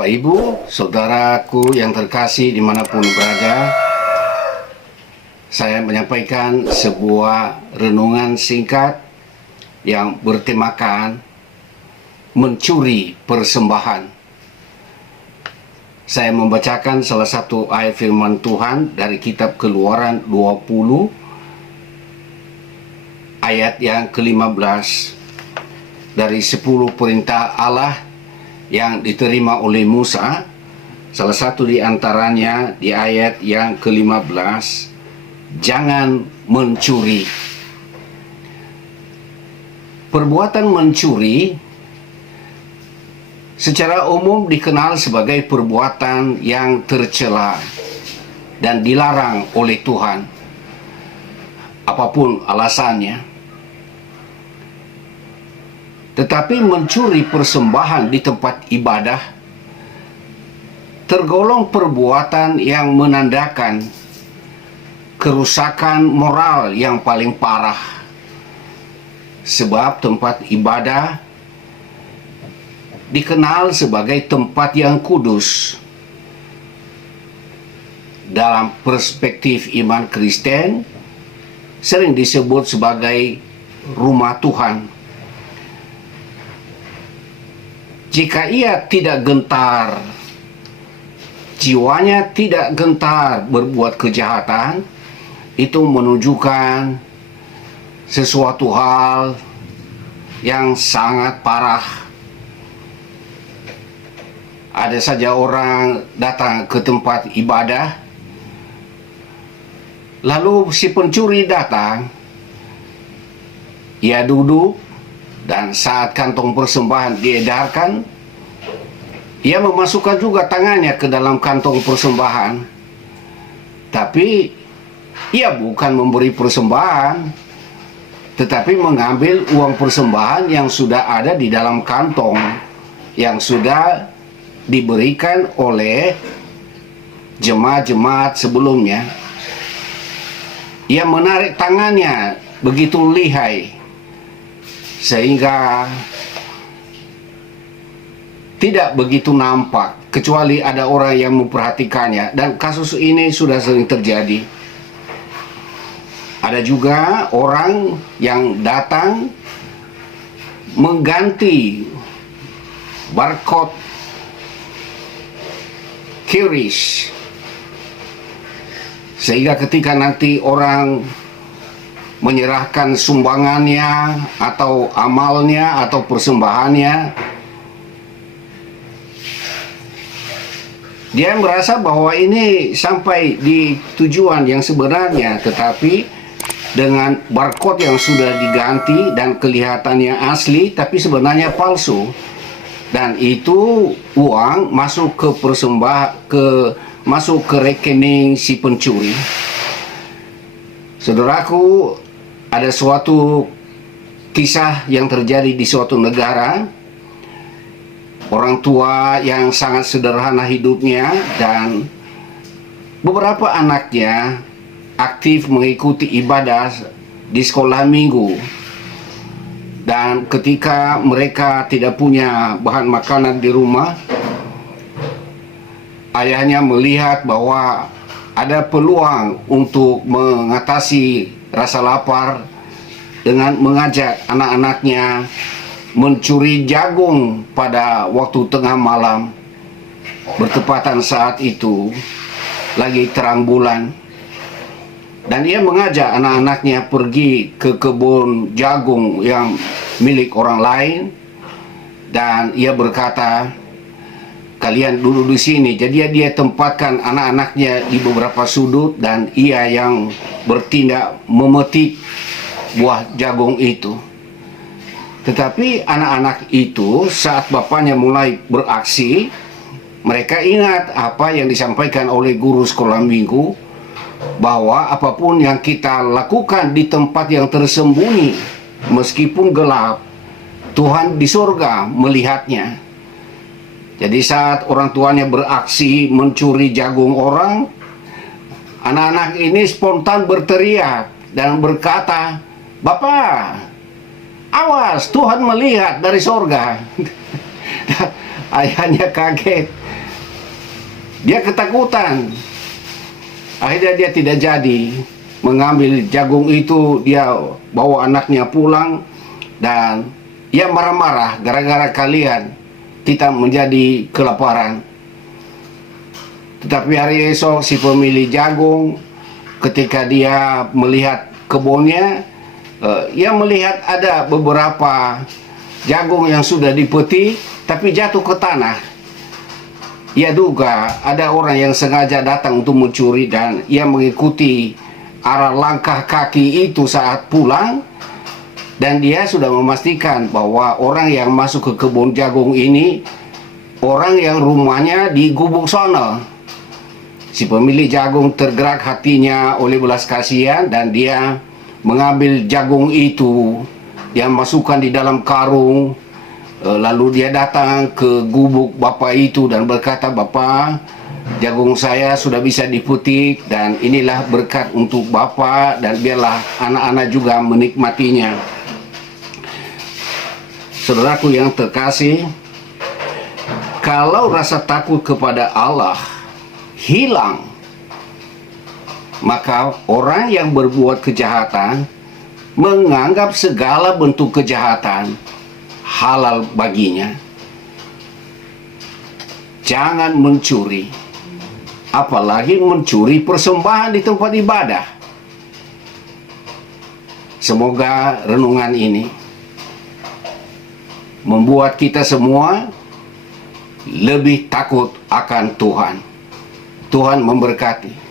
Bapak Ibu, saudaraku yang terkasih dimanapun berada, saya menyampaikan sebuah renungan singkat yang bertemakan mencuri persembahan. Saya membacakan salah satu ayat firman Tuhan dari kitab Keluaran 20 ayat yang ke-15 dari 10 perintah Allah yang diterima oleh Musa. Salah satu di antaranya di ayat yang ke-15, jangan mencuri. Perbuatan mencuri secara umum dikenal sebagai perbuatan yang tercela dan dilarang oleh Tuhan, apapun alasannya. Tetapi mencuri persembahan di tempat ibadah tergolong perbuatan yang menandakan kerusakan moral yang paling parah. Sebab tempat ibadah dikenal sebagai tempat yang kudus. Dalam perspektif iman Kristen, sering disebut sebagai rumah Tuhan. Jika ia tidak gentar, jiwanya tidak gentar berbuat kejahatan, itu menunjukkan sesuatu hal yang sangat parah. Ada saja orang datang ke tempat ibadah, lalu si pencuri datang, ia duduk, dan saat kantong persembahan diedarkan, ia memasukkan juga tangannya ke dalam kantong persembahan. Tapi ia bukan memberi persembahan, tetapi mengambil uang persembahan yang sudah ada di dalam kantong, yang sudah diberikan oleh jemaat-jemaat sebelumnya. Ia menarik tangannya begitu lihai, sehingga tidak begitu nampak, kecuali ada orang yang memperhatikannya. Dan kasus ini sudah sering terjadi. Ada juga orang yang datang mengganti barcode QRIS, sehingga ketika nanti orang menyerahkan sumbangannya atau amalnya atau persembahannya, dia merasa bahwa ini sampai di tujuan yang sebenarnya, tetapi dengan barcode yang sudah diganti dan kelihatannya asli tapi sebenarnya palsu, dan itu uang masuk ke masuk ke rekening si pencuri. Saudaraku, ada suatu kisah yang terjadi di suatu negara. Orang tua yang sangat sederhana hidupnya dan beberapa anaknya aktif mengikuti ibadah di sekolah minggu. Dan ketika mereka tidak punya bahan makanan di rumah, ayahnya melihat bahwa ada peluang untuk mengatasi rasa lapar dengan mengajak anak-anaknya mencuri jagung pada waktu tengah malam. Bertepatan saat itu lagi terang bulan, dan ia mengajak anak-anaknya pergi ke kebun jagung yang milik orang lain, dan ia berkata, kalian duduk di sini. Jadi dia tempatkan anak-anaknya di beberapa sudut, dan ia yang bertindak memetik buah jagung itu. Tetapi anak-anak itu saat bapaknya mulai beraksi, mereka ingat apa yang disampaikan oleh guru sekolah minggu, bahwa apapun yang kita lakukan di tempat yang tersembunyi, meskipun gelap, Tuhan di surga melihatnya. Jadi saat orang tuanya beraksi mencuri jagung orang, anak-anak ini spontan berteriak dan berkata, "Bapak, awas, Tuhan melihat dari sorga." Ayahnya kaget Dia ketakutan. Akhirnya dia tidak jadi mengambil jagung itu. Dia bawa anaknya pulang dan ia marah-marah gara-gara kalian kita menjadi kelaparan. Tetapi hari esok si pemilik jagung, ketika dia melihat kebunnya, ia melihat ada beberapa jagung yang sudah dipetik tapi jatuh ke tanah. Ia duga ada orang yang sengaja datang untuk mencuri, dan ia mengikuti arah langkah kaki itu saat pulang, dan dia sudah memastikan bahwa orang yang masuk ke kebun jagung ini orang yang rumahnya di gubuk sana. Si pemilik jagung tergerak hatinya oleh belas kasihan, dan dia mengambil jagung itu, dia masukkan di dalam karung. Lalu dia datang ke gubuk bapak itu dan berkata, "Bapak, jagung saya sudah bisa dipetik, dan inilah berkat untuk bapak, dan biarlah anak-anak juga menikmatinya." Saudaraku yang terkasih, kalau rasa takut kepada Allah hilang, maka orang yang berbuat kejahatan menganggap segala bentuk kejahatan halal baginya. Jangan mencuri, apalagi mencuri persembahan di tempat ibadah. Semoga renungan ini membuat kita semua lebih takut akan Tuhan. Tuhan memberkati.